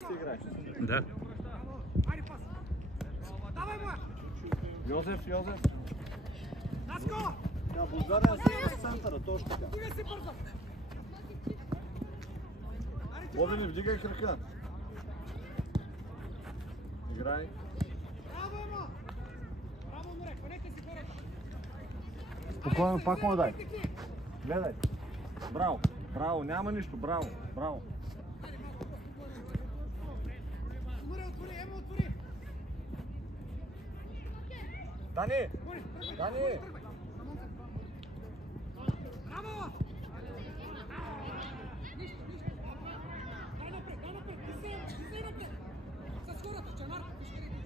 Да. Йозеф. Бождаря е в центъра, точно така. Водени, вдигай крака. Играй. Спокойно, пак му дай. Гледай. Браво, няма нищо, браво. Дани!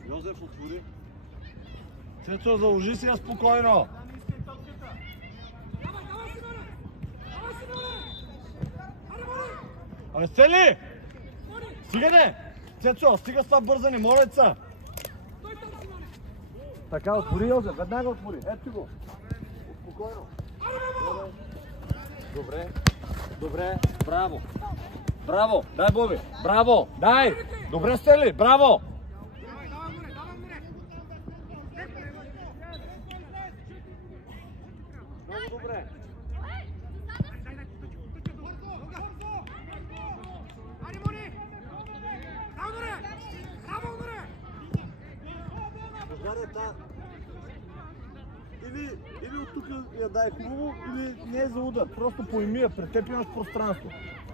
Йозеф, отвори. Цецо, заложи сега спокойно. Абе, Стели! Стига! Цецо, стига с това бързане, моля деца! Така, отвори, Йозеф, веднага отвори. Ето го. Спокойно. Добре. Браво. Дай, Боби. Браво. Дай. Добре, Стели. Браво. Много добре. Или от тук я дай хубаво, или не е за удар. Просто поеми я, пред теб имаш пространство.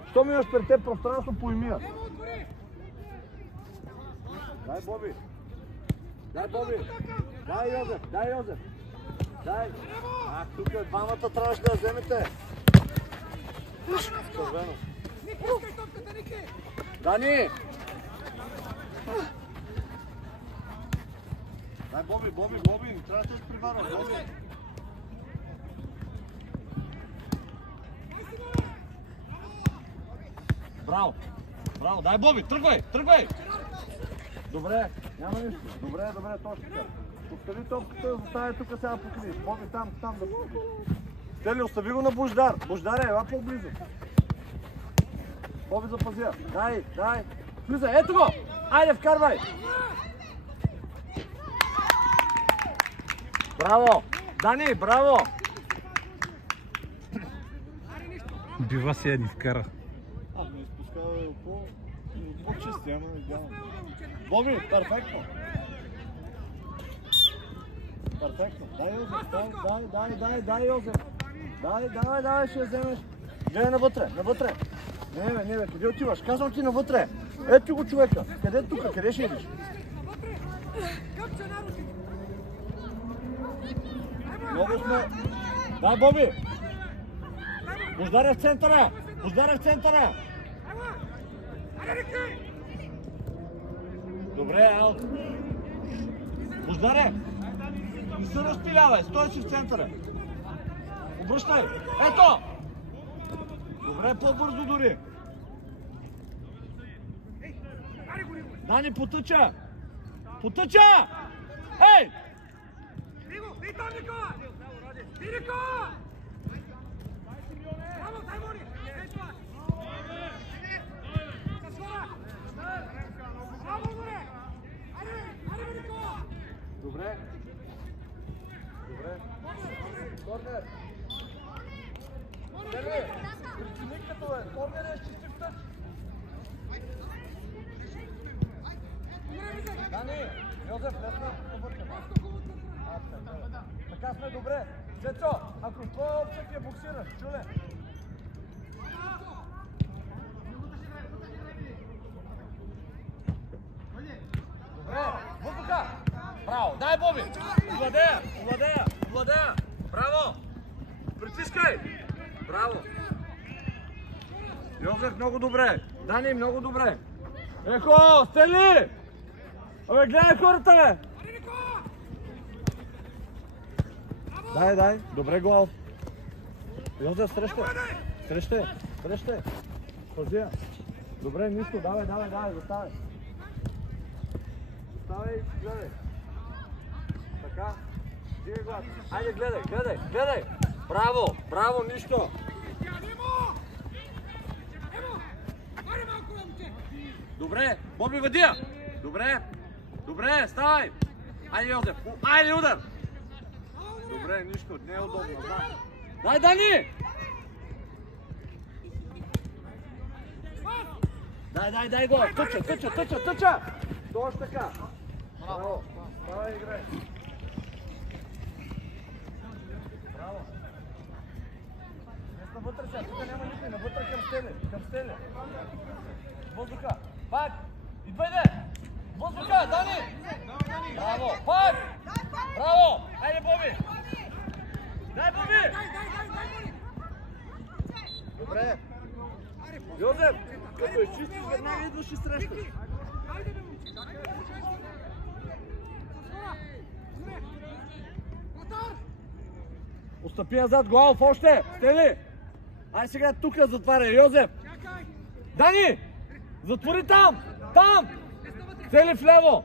Щом имаш пред теб пространство, поеми я. Дай, Боби. Дай, Йозеф. Дай. Тук двамата трябваше да я вземете. Червено. Дани! Дай, Боби, не трябва да се прибавя, Боби. Браво, дай, Боби, тръгвай! Добре, няма нищо. Добре, точно така. Остави топката, заставя тук сега покри. Боби, там да покри. Стели, остави го на Бождар. Бождар ела по-близо. Боби, запази я. Дай. Влизай, ето го! Айде, вкарвай! Браво! Дани, браво! Бива се ни вкара. Ме изпускава по-чисти, ама идеално. Боби, перфектно! Дай, Йозеф! Дай, ще я вземеш. Гледай навътре. Не, къде отиваш? Казвам ти навътре. Ето го човека. Къде тук? Къде ще идиш? Много сме. Дай, Боби! Бождаря в центъра! Добре, ел. Бождаря! Не се разпилявай, стой си в центъра. Обръщай! Ето! Добре, по-бързо дори. Дани, потъча! Ей! Добре. Корнер. Стели, причини като е. Корнер е чистив тъч. Дани, Йозеф, лесно вътре. Така сме добре. Цецо, ако твоя опция ти я боксираш, чуле. Добре, въздуха. Браво, дай, Боби. Владея. Браво. Притискай. Браво. Йозеф, много добре. Дани, много добре. Ехо, Стели! Абе, гледай хората, бе! Дай. Добре, гол. Йозеф, срещай. Пази я. Добре, нищо. Давай, заставай. Заставай и гледай. Така. Дигай глас. Айде, гледай. Браво, нищо. Добре, Боби, въди я! Добре, добре, ставай! Айде, Йозеф, айде, удар! Добре, нищо, не е удобно, знам. Дай, Дани! Дай го! Тъча! Точно така! Браво! Давай, играй! Браво! Днес навътре сега, тук няма никой, навътре към стеле! Въздуха! Пак! Идвай, де! Въздуха, Дани! Браво! Пак! Браво! Айде, Боби! Дай, Боби! Добре! Йозеф! Като изчистиш, веднага идваш и срещаш. Остъпи назад, Главов, още! Стели! Ай сега тук затваря, Йозеф! Дани! Затвори там! Там! Стели вляво!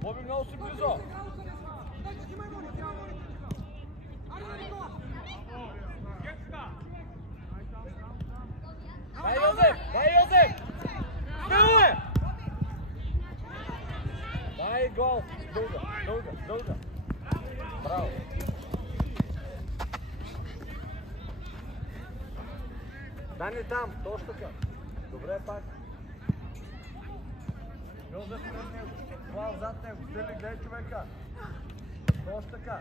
Боби, много си близо! Дай, Йозеф! Стеле! Дай гол! Дълга! Браво! Дани там, точно така. Добре, пак. Йозеф пред него. Глав зад него. Стели, гледай човека. Точно така.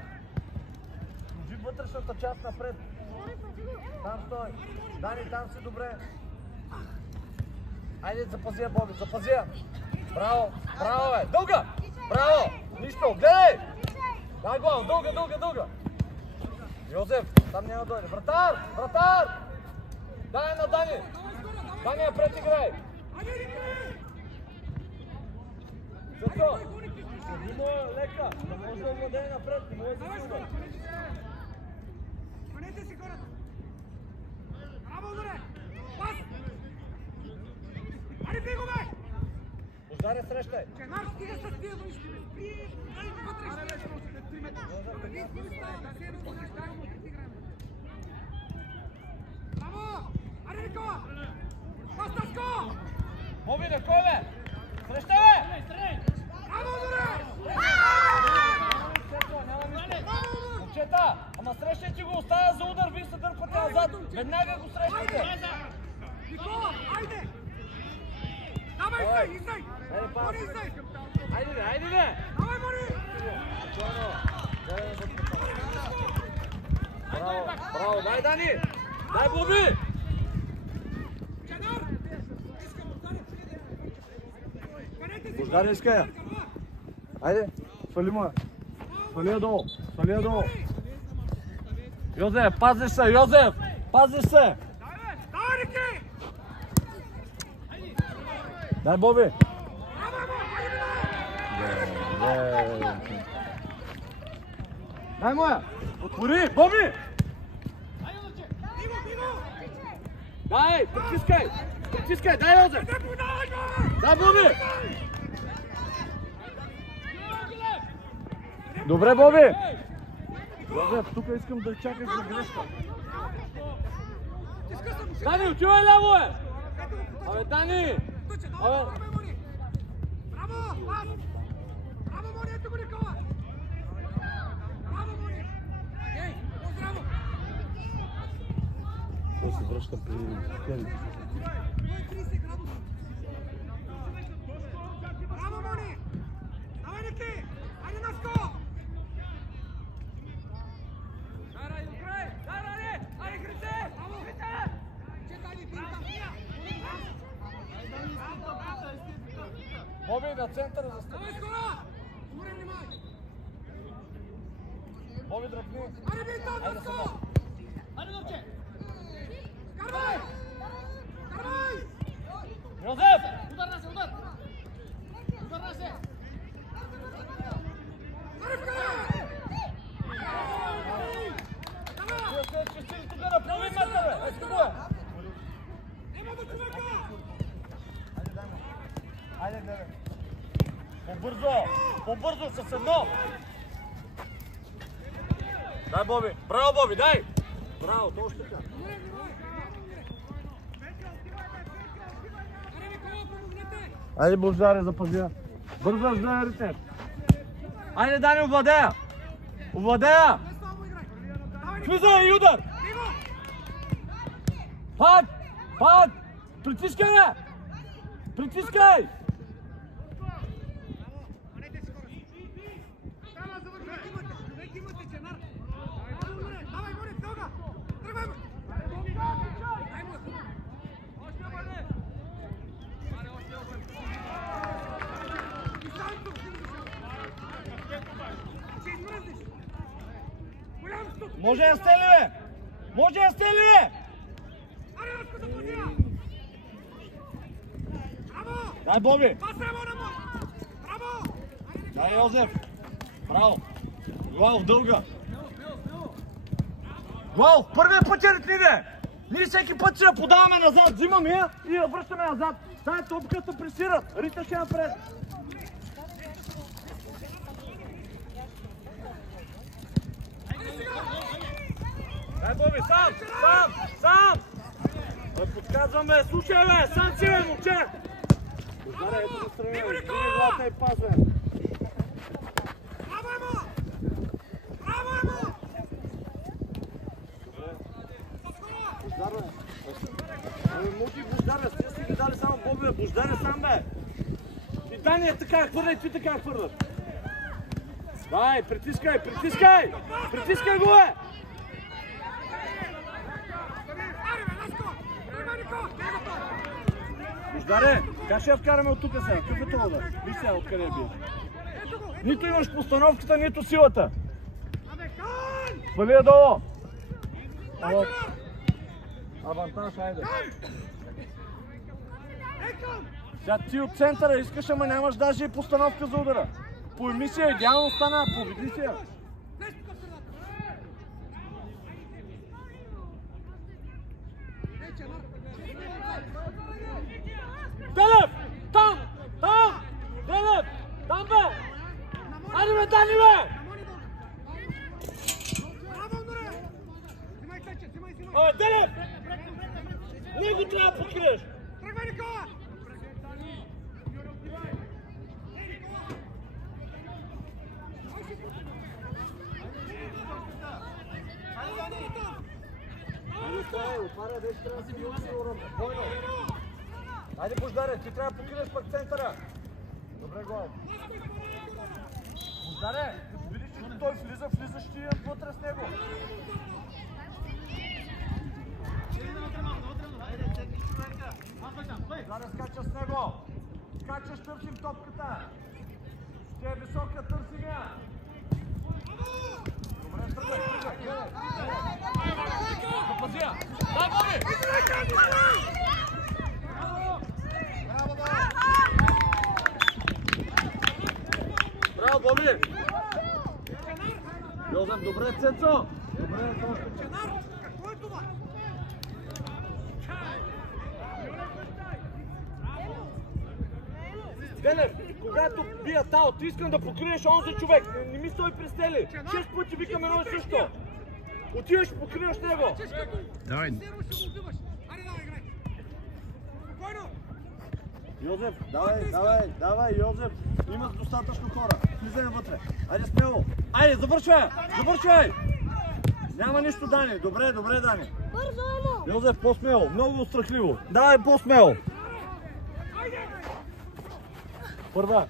Служи вътрешната част напред. Там стой. Дани, там си добре. Айде, запази я, Боби, запази я. Браво, бе. Дълга. Браво. Нищо, гледай. Дай глава, дълга. Йозеф, там няма да дойде. Вратар. Дай на Дани. Дани, напред играй. Защо? Не може лека. Не може да владее напред. Не може да се удар. Хванете си хората. Браво, ударе. Пас. Ари, бей го, бе. Бождаре, срещай. Ченар, стига с тия външни. Дай вътре, ще може да 3 метра. Браво. Ари, Никола. Пас, Таско. Боби, на кой, бе? Срещай, бе. Браво, ударе. Момчета, ама срещайте го, оставя за удар, вие се дърпате назад. Веднага го срещайте. Никола, айде. Давай, издай. Мони, издай. Айде, бе. Давай, Мони. Браво, дай, Дани. Дай, Боби. Ченар. Бождаре, иска я. Айде, свали му я. Свали я долу. Йозеф, пази се, Пази се. Давай, Рики. Дай, Боби. Браво, Дай му я. Отвори, Боби. Дай, притискай, дай, Йозеф. Дай, Боби. Добре, Боби. Йозеф, тук искам да чакаш за грешка. Дани, отивай ляво, бе. Абе, Дани. Браво, пас. Браво, Мони, ето го, Никола. Браво, Мони. Ей, поздраво. Той се връща при Кели. 30 градуса. Браво, Мони. Давай, Ники. Айде, Наско. Боби, на центъра за стъпка. Давай, скоро. Добре, внимай. Боби, дръпни. Айде, бей там, Наско. Айде, Дорче. Карвай. Йозеф! Удар на се. Удар на се. Вие сте чистили тук на половината, бе! Ето го е! Нема до човека! Айде, дай му. Айде, гледай. По-бързо! По-бързо с едно! Дай, Боби! Браво, Боби, дай! Браво, точно така! Айде, Бождаре, запази я! Бързо да ритнеш! Айде, Дани, овладея! Овладея! Влизай и удар! Пад! Пад! Притискай, бе! Притискай! Може да стели, бе! Може да стели, бе! Дай, Боби! Дай, Йозеф! Браво! Глав, дълга! Глав, първият път е ритниде! Ние всеки път ще я подаваме назад, взимаме я и я връщаме назад. Тая топката пресират, риташ я напред. Дай, Боби, сам! Сам! Сам! Бе, подказвам, бе, слушай, бе, сам си, бе, момче! Бождаре, ето го страни, виги главата и пас, бе! Браво, Емо! Браво, Емо! Бождаре, може и Бождаре, сте си ги дали само Боби, бе, Бождаре сам, бе! И Дани е така, хвърляй, ти така хвърляш! Дай, притискай, притискай! Притискай го, бе! Бождаре, как ще я вкараме от тук сега? Какъв е това, да? Виж сега откъде е бил. Нито имаш постановката, нито силата. Свали я долу! Авантаж, айде. Сега ти от центъра искаш, ама нямаш даже и постановка за удара. Поеми си я, идеално стана, победи си я. Делев! Там! Там! Делев! Там, бе! Айде, бе, Дани, бе! Абе, Делев! Ние го трябва да покриеш! Тръгвай, Никола! Отваря, вече трябва да си била сигурно. Бойно! Айде, Бождаре, ти трябва да покриеш пък центъра. Добре, гол. Бождаре, като видиш, че той влизаш ти вътре с него. Бождаре, скача с него. Скачаш, търсим топката. Ще е висока, търси я. Добре, тръгвай. Запази я. Дай, Боби! Браво, Боби! Йозеф, добре, Цецо! Добре, Ченар, какво е това? Делев, когато бия тао, ти искам да покриеш онзи човек. Не ми стой при стели. 6 пъти викам едно и също. Отиваш и покриваш него. Давай. Йозеф, давай, Йозеф. Има достатъчно хора. Влизай вътре. Айде смело. Айде, завършвай. Няма нищо, Дани. Добре, Дани. Бързо, Емо! Йозеф, по-смело. Много страхливо. Давай, по-смело. Първа.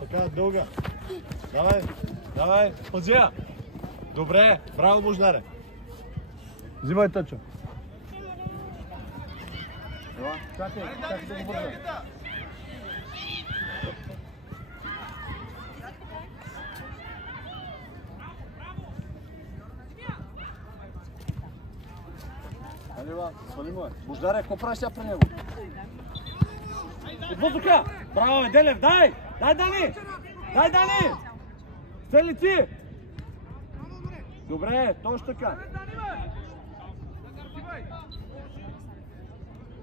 Така, дълга. Давай. Пази я. Добре, браво, Бождаре. Взимай тъча. Чакай да го върна. Алива, свали му е. Бождаре, какво правиш сега при него? От въздуха! Браво, Делев, дай! Дай, Дани! Стели ти! Добре, точно така.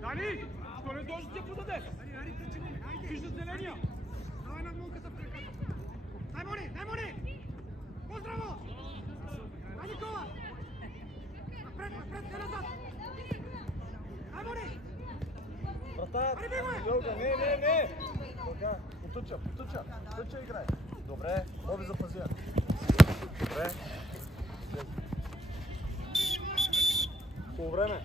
Дани! Скоро дойде да подаде! Вижда зеления! Давай на вълката! Не. Потъча играй. Добре, Боби запази. Добре. По време.